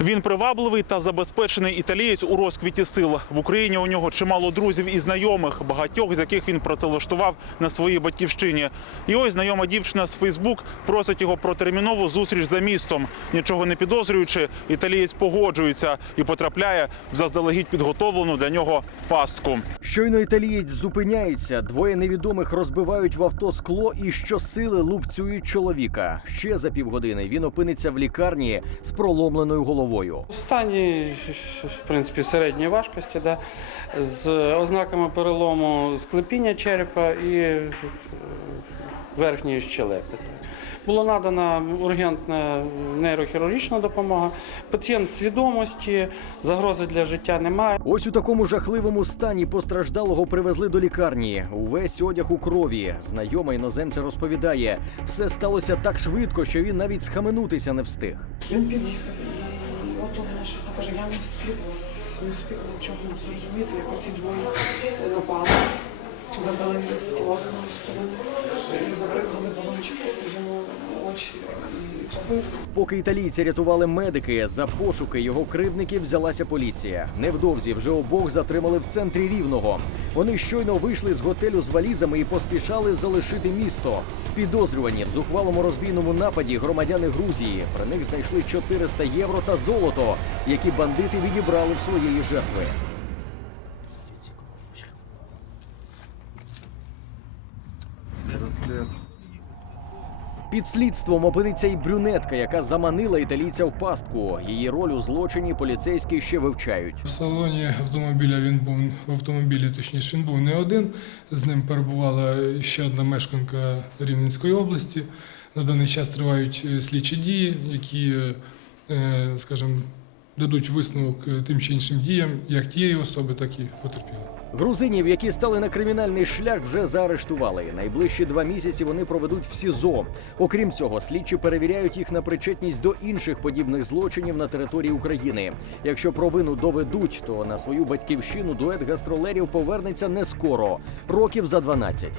Він привабливий та забезпечений італієць у розквіті сил. В Україні у нього чимало друзів і знайомих, багатьох з яких він працевлаштував на своїй батьківщині. І ось знайома дівчина з Фейсбук просить його про термінову зустріч за містом. Нічого не підозрюючи, італієць погоджується і потрапляє в заздалегідь підготовлену для нього пастку. Щойно італієць зупиняється, двоє невідомих розбивають в авто скло і щосили лупцюють чоловіка. Ще за півгодини він опиниться в лікарні з проломленою головою. В стані, в принципі, середньої важкості, да, з ознаками перелому склепіння черепа і е, верхньої щелепи. Була надана ургентна нейрохірургічна допомога. Пацієнт свідомості, загрози для життя немає. Ось у такому жахливому стані постраждалого привезли до лікарні. Увесь одяг у крові. Знайома іноземця розповідає, все сталося так швидко, що він навіть схаменутися не встиг. Він під'їхав от вона щось така каже, я не встиг, не встиг нічого зрозуміти, як оці двоє напали. Вибили з одної сторони, забризгали балончиком йому очі і побив. Поки італійці рятували медики, за пошуки його кривдників взялася поліція. Невдовзі вже обох затримали в центрі рівного. Вони щойно вийшли з готелю з валізами і поспішали залишити місто. Підозрювані в зухвалому розбійному нападі громадяни Грузії. При них знайшли 400 євро та золото, які бандити відібрали в своєї жертви. Під слідством опиниться і брюнетка, яка заманила італійця в пастку. Її роль у злочині поліцейські ще вивчають. В салоні автомобіля він був в автомобілі, точніше, він був не один. З ним перебувала ще одна мешканка Рівненської області. На даний час тривають е, слідчі дії, які, е, е, скажімо, дадуть висновок е, тим чи іншим діям, як тієї особи, так і потерпілої. Грузинів, які стали на кримінальний шлях, вже заарештували. Найближчі два місяці вони проведуть в СІЗО. Окрім цього, слідчі перевіряють їх на причетність до інших подібних злочинів на території України. Якщо провину доведуть, то на свою батьківщину дует гастролерів повернеться не скоро, років за 12.